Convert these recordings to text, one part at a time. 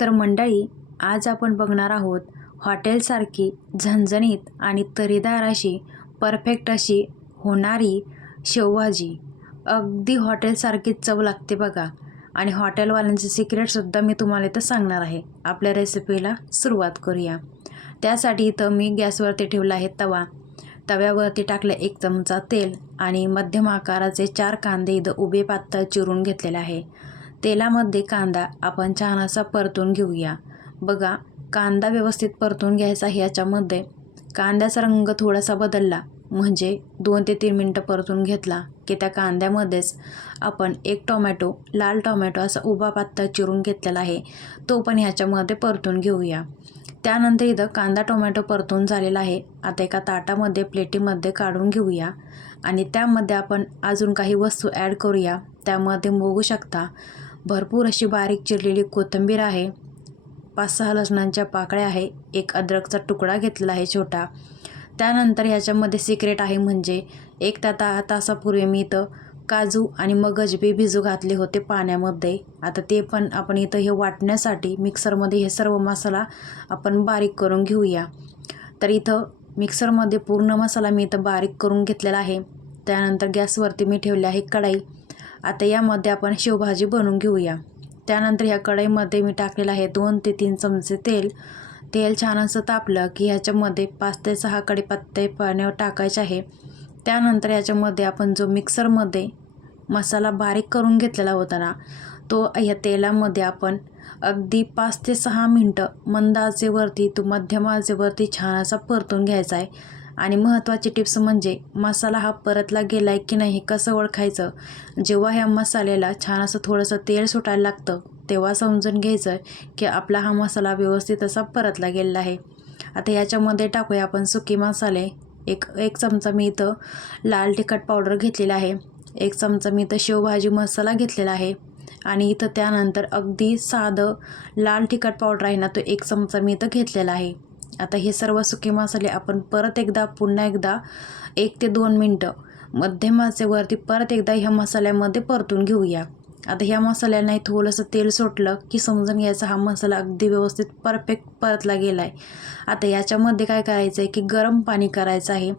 तर मंडळी आज आपण बघणार आहोत हॉटेलसारखी झणझणीत आणि तरीदार अशी परफेक्ट अशी होणारी शेवभाजी. अगदी हॉटेलसारखीच चव लागते बघा. आणि हॉटेलवाल्यांचे सिक्रेटसुद्धा मी तुम्हाला इथं सांगणार आहे. आपल्या रेसिपीला सुरुवात करूया. त्यासाठी इथं मी गॅसवरती ठेवला आहे तवा. तव्यावरती टाकलं एक चमचा तेल आणि मध्यम आकाराचे चार कांदे इथं उभे पातळ चिरून घेतलेले आहे. तेलामध्ये कांदा आपण छान असा परतून घेऊया. बघा कांदा व्यवस्थित परतून घ्यायचा ह्याच्यामध्ये कांद्याचा रंग थोडासा बदलला म्हणजे दोन ते तीन मिनटं परतून घेतला की त्या कांद्यामध्येच आपण एक टोमॅटो लाल टोमॅटो असा उभा पात्ता चिरून घेतलेला आहे तो पण ह्याच्यामध्ये परतून घेऊया. त्यानंतर इथं कांदा टोमॅटो परतून झालेला आहे. आता एका ताटामध्ये प्लेटीमध्ये काढून घेऊया. आणि त्यामध्ये आपण अजून काही वस्तू ॲड करूया. त्यामध्ये बघू शकता. भरपूर अशी बारीक चिरलेली कोथिंबीर आहे. पाच सहा लसणांच्या पाकळ्या आहे. एक अद्रकचा तुकडा घेतलेला आहे छोटा. त्यानंतर ह्याच्यामध्ये सिक्रेट आहे म्हणजे एक ता तासापूर्वी मी इथं काजू आणि मगज बी भिजू घातले होते पाण्यामध्ये. आता ते पण आपण इथं हे वाटण्यासाठी मिक्सरमध्ये हे सर्व मसाला आपण बारीक करून घेऊया. तर इथं मिक्सरमध्ये पूर्ण मसाला मी इथं बारीक करून घेतलेला आहे. त्यानंतर गॅसवरती मी ठेवले आहे कढाई. आता यामध्ये आपण शेवभाजी बनवून घेऊया. त्यानंतर ह्या कढईमध्ये मी टाकलेलं आहे दोन ते तीन चमचे तेल. तेल छान असं तापलं की ह्याच्यामध्ये पाच ते सहा कढीपत्ते पाण्यावर टाकायचे आहे. त्यानंतर याच्यामध्ये आपण जो मिक्सरमध्ये मसाला बारीक करून घेतलेला होता ना तो ह्या तेलामध्ये आपण अगदी पाच ते सहा मिनटं मंद आचेवरती तो मध्यम आचेवरती छान असा परतून घ्यायचा आहे. आणि महत्त्वाची टिप्स म्हणजे मसाला हा परतला गेला आहे की नाही कसं ओळखायचं? जेव्हा ह्या मसाल्याला छान असं थोडंसं तेल सुटायला लागतं तेव्हा समजून घ्यायचं की आपला हा मसाला व्यवस्थित असा परतला गेलेला आहे. आता याच्यामध्ये टाकूया आपण सुकी मसाले. एक एक चमचा मी इथं लाल तिखट पावडर घेतलेला आहे. एक चमचा मी इथं शेवभाजी मसाला घेतलेला आहे. आणि इथं त्यानंतर अगदी साधं लाल तिखट पावडर आहे ना तो एक चमचा मी इथं घेतलेला आहे. आता हे सर्व सुके मसाले आपण परत एकदा पुन्हा एकदा एक ते दोन मिनटं मध्यमाचेवरती परत एकदा ह्या मसाल्यामध्ये परतून घेऊया. आता ह्या मसाल्याने थोडंसं तेल सुटलं की समजून घ्यायचा हा मसाला अगदी व्यवस्थित परफेक्ट परतला गेला आहे आता याच्यामध्ये काय करायचं आहे की गरम पाणी करायचं आहे.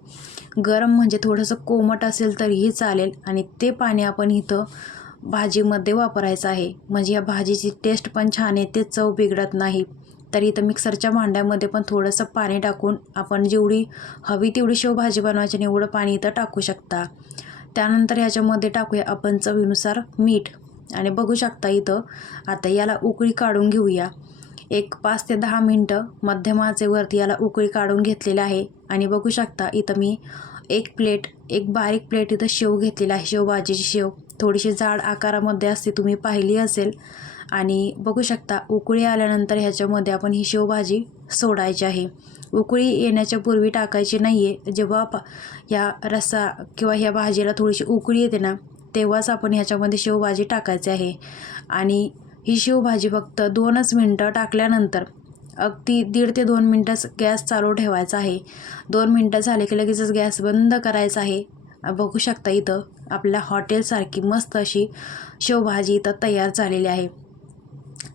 गरम म्हणजे थोडंसं कोमट असेल तरीही चालेल आणि ते पाणी आपण इथं भाजीमध्ये वापरायचं आहे. म्हणजे या भाजीची टेस्ट पण छान येते चव बिघडत नाही. तर इथं मिक्सरच्या भांड्यामध्ये पण थोडंसं पाणी टाकून आपण जेवढी हवी तेवढी शेवभाजी बनवायची आणि एवढं पाणी इथं टाकू शकता. त्यानंतर ह्याच्यामध्ये टाकूया आपण चवीनुसार मीठ. आणि बघू शकता इथं आता याला उकळी काढून घेऊया. एक पाच ते दहा मिनटं मध्यमाचेवरती याला उकळी काढून घेतलेली आहे. आणि बघू शकता इथं मी एक प्लेट एक बारीक प्लेट इथं शेव घेतलेला आहे शेवभाजीची शेव. थोडीशी जाड आकारामध्ये असते तुम्ही पाहिली असेल. आणि बघू शकता उकळी आल्यानंतर ह्याच्यामध्ये आपण ही शेवभाजी सोडायची आहे. उकळी येण्याच्या पूर्वी टाकायची नाही आहे जेव्हा पा ह्या रस्सा किंवा ह्या भाजीला थोडीशी उकळी येते ना तेव्हाच आपण ह्याच्यामध्ये शेवभाजी टाकायची आहे. आणि ही शेवभाजी फक्त दोनच मिनटं टाकल्यानंतर अगदी दीड ते दोन मिनटंच गॅस चालू ठेवायचा आहे. दोन मिनटं झाले की लगेचच गॅस बंद करायचा आहे. बघू शकता इथं आपल्या हॉटेलसारखी मस्त अशी शेवभाजी इथं तयार झालेली आहे.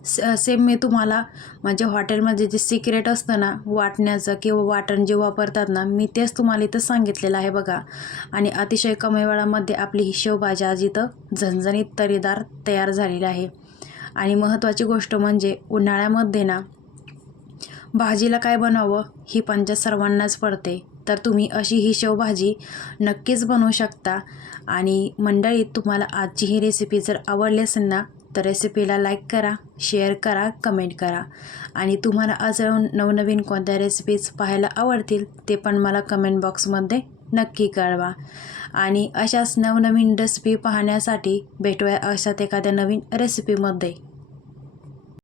सेम मी तुम्हाला म्हणजे हॉटेलमध्ये जे सिक्रेट असतं ना वाटण्याचं किंवा वाटण जे वापरतात ना मी तेच तुम्हाला इथं सांगितलेलं आहे बघा. आणि अतिशय कमी वेळामध्ये आपली ही शेवभाजी आज इथं झणझणीत तरीदार तयार झालेली आहे. आणि महत्त्वाची गोष्ट म्हणजे उन्हाळ्यामध्ये ना भाजीला काय बनावं ही पंचायत सर्वांनाच पडते. तर तुम्ही अशी ही शेवभाजी नक्कीच बनवू शकता. आणि मंडळीत तुम्हाला आजची ही रेसिपी जर आवडली असेल ना तर रेसिपीला लाईक करा शेअर करा कमेंट करा. आणि तुम्हाला अजून नवनवीन कोणत्या रेसिपीज पाहायला आवडतील ते पण मला कमेंट बॉक्समध्ये नक्की कळवा. आणि अशाच नवनवीन रेसिपी पाहण्यासाठी भेटूया अशात एखाद्या नवीन रेसिपीमध्ये